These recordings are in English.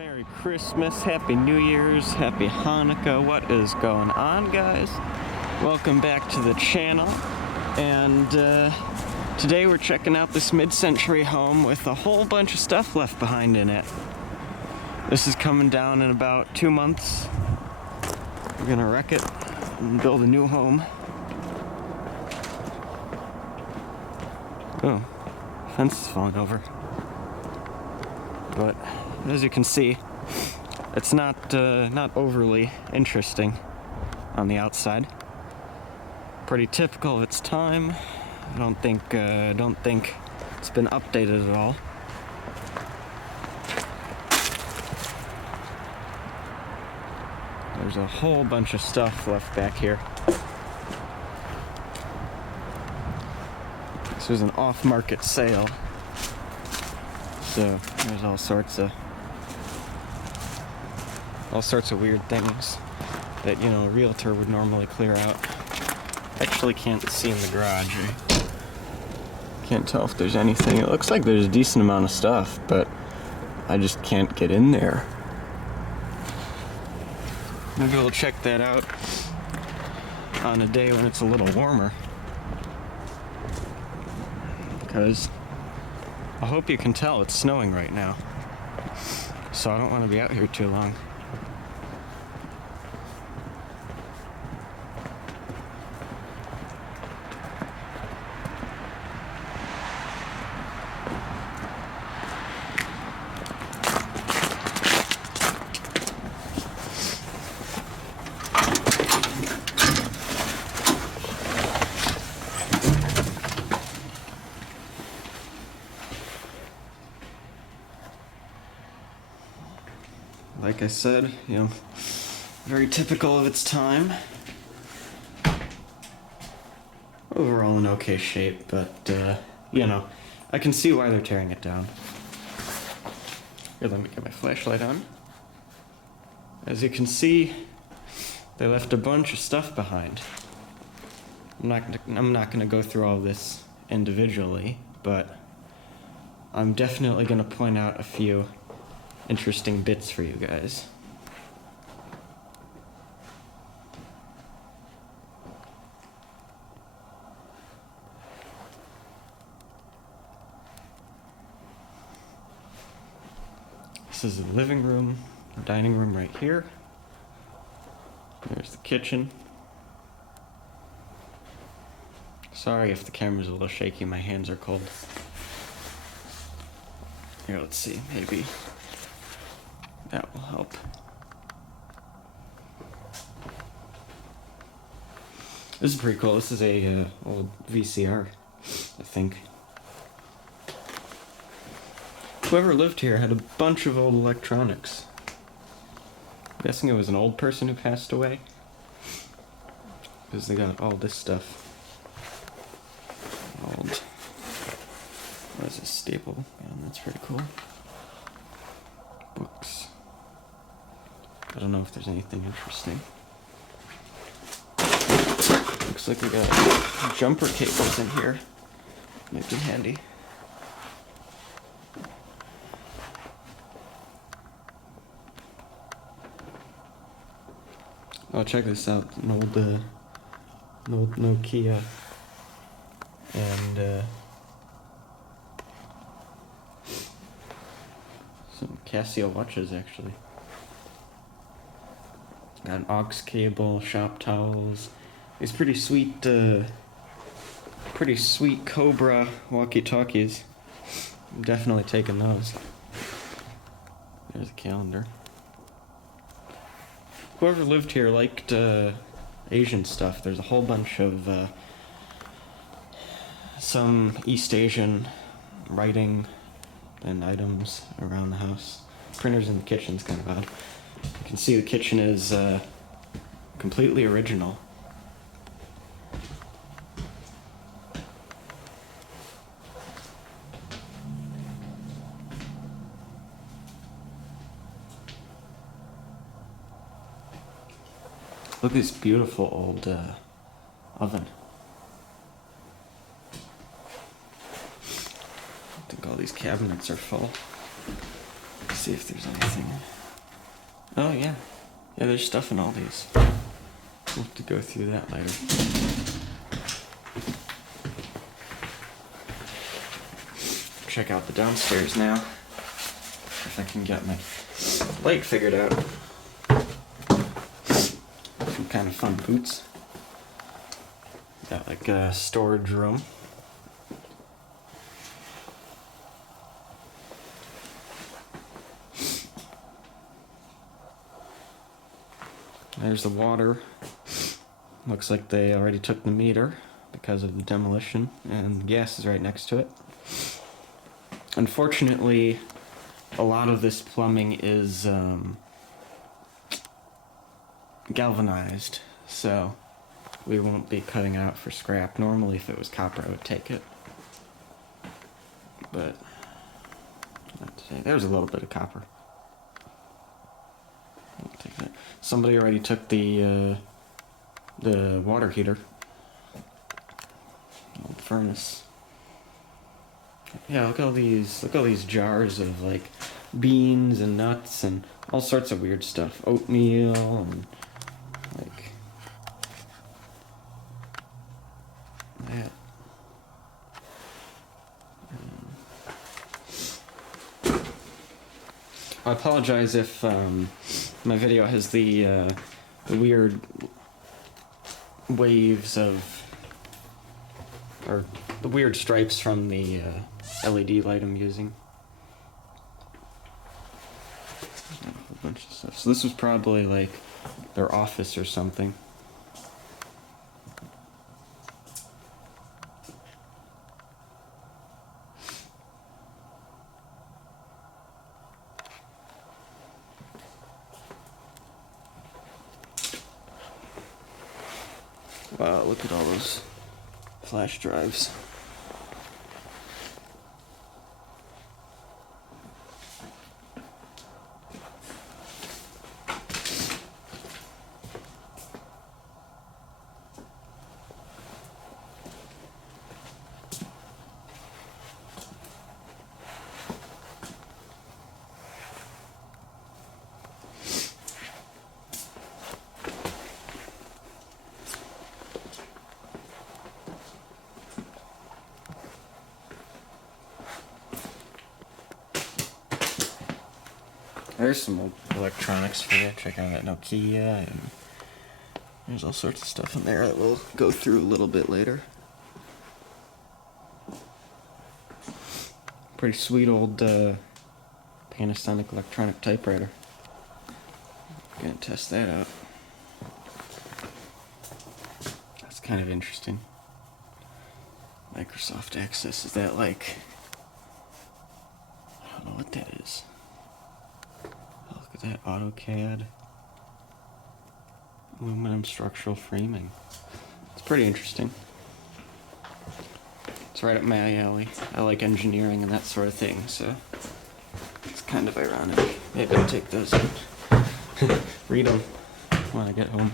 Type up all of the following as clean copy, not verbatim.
Merry Christmas, Happy New Year's, Happy Hanukkah. What is going on, guys? Welcome back to the channel. And today we're checking out this mid-century home with a whole bunch of stuff left behind in it. This is coming down in about 2 months. We're gonna wreck it and build a new home. Oh, fence is falling over. But as you can see, it's not overly interesting on the outside. Pretty typical of its time. I don't think it's been updated at all. There's a whole bunch of stuff left back here. This was an off-market sale, so there's all sorts of weird things that, you know, a realtor would normally clear out. Actually can't see in the garage. I can't tell if there's anything. It looks like there's a decent amount of stuff, but I just can't get in there. Maybe we'll check that out on a day when it's a little warmer. Because I hope you can tell it's snowing right now. So I don't want to be out here too long. Like I said, you know, very typical of its time. Overall in okay shape, but, you know, I can see why they're tearing it down. Here, let me get my flashlight on. As you can see, they left a bunch of stuff behind. I'm not gonna go through all this individually, but I'm definitely gonna point out a few interesting bits for you guys. This is the living room, dining room right here. There's the kitchen. Sorry if the camera's a little shaky, my hands are cold. Here, let's see, maybe that will help. This is pretty cool. This is a old VCR, I think. Whoever lived here had a bunch of old electronics. I'm guessing it was an old person who passed away, because they got all this stuff. Old. What is this, staple? Man, that's pretty cool. Books. I don't know if there's anything interesting. Looks like we got jumper cables in here. Might be handy. Oh, check this out. An old Nokia and some Casio watches, actually. Got an aux cable, shop towels. These pretty sweet Cobra walkie-talkies. I'm definitely taking those. There's a calendar. Whoever lived here liked Asian stuff. There's a whole bunch of some East Asian writing and items around the house. Printers in the kitchen's kind of odd. You can see the kitchen is completely original. Look at this beautiful old oven. I think all these cabinets are full. Let's see see if there's anything. Oh yeah. Yeah, there's stuff in all these. We'll have to go through that later. Check out the downstairs now. If I can get my light figured out. Some kind of fun boots. Got like a storage room. There's the water. Looks like they already took the meter because of the demolition, and the gas is right next to it. Unfortunately, a lot of this plumbing is galvanized, so we won't be cutting it out for scrap. Normally, if it was copper, I would take it. But not today. There's a little bit of copper. I'll take that. Somebody already took the water heater. Old furnace. Yeah, look at all these jars of like beans and nuts and all sorts of weird stuff. Oatmeal and like that. I apologize if my video has the weird waves of, or the weird stripes from the LED light I'm using. A whole bunch of stuff. So this was probably like their office or something. Wow, look at all those flash drives. There's some old electronics for you. Check out that Nokia, and there's all sorts of stuff in there that we'll go through a little bit later. Pretty sweet old Panasonic electronic typewriter. Gonna test that out. That's kind of interesting. Microsoft Access, is that like, I don't know what that is. That AutoCAD, aluminum structural framing. It's pretty interesting. It's right up my alley. I like engineering and that sort of thing, so it's kind of ironic. Maybe I'll take those and read them when I get home.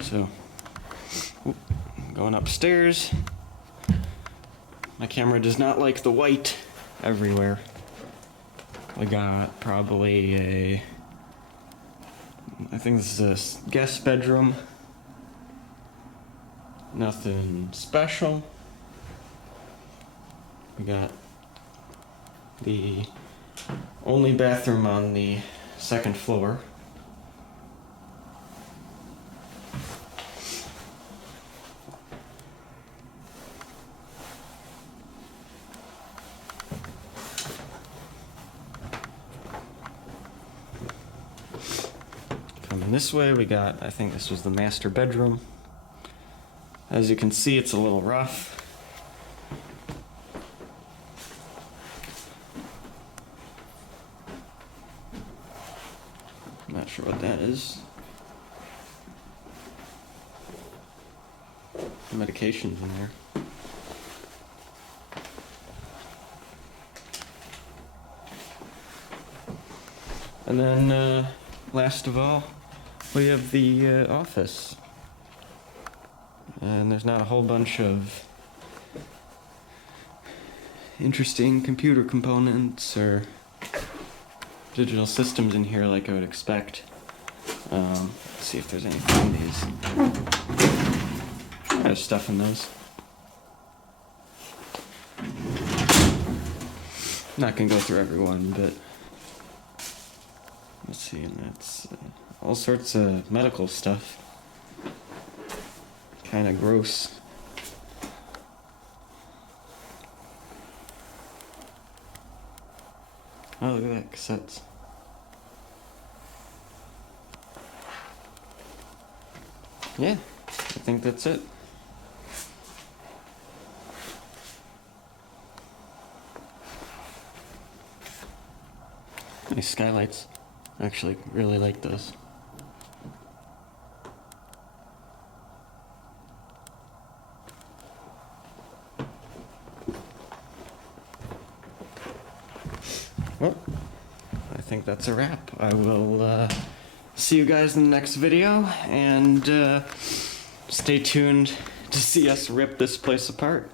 So, going upstairs. My camera does not like the white everywhere. We got probably I think this is a guest bedroom. Nothing special. We got the only bathroom on the second floor. Coming this way, we got, I think this was the master bedroom. As you can see, it's a little rough. I'm not sure what that is. The medication's in there. And then, last of all, we have the office. And there's not a whole bunch of interesting computer components or digital systems in here like I would expect. Let's see if there's anything in these. There's stuff in those. Not gonna go through everyone, but let's see, and that's all sorts of medical stuff. Kind of gross. Oh, look at that, cassettes. Yeah, I think that's it. Nice skylights. I actually really like those. Well, I think that's a wrap. I will see you guys in the next video, and stay tuned to see us rip this place apart.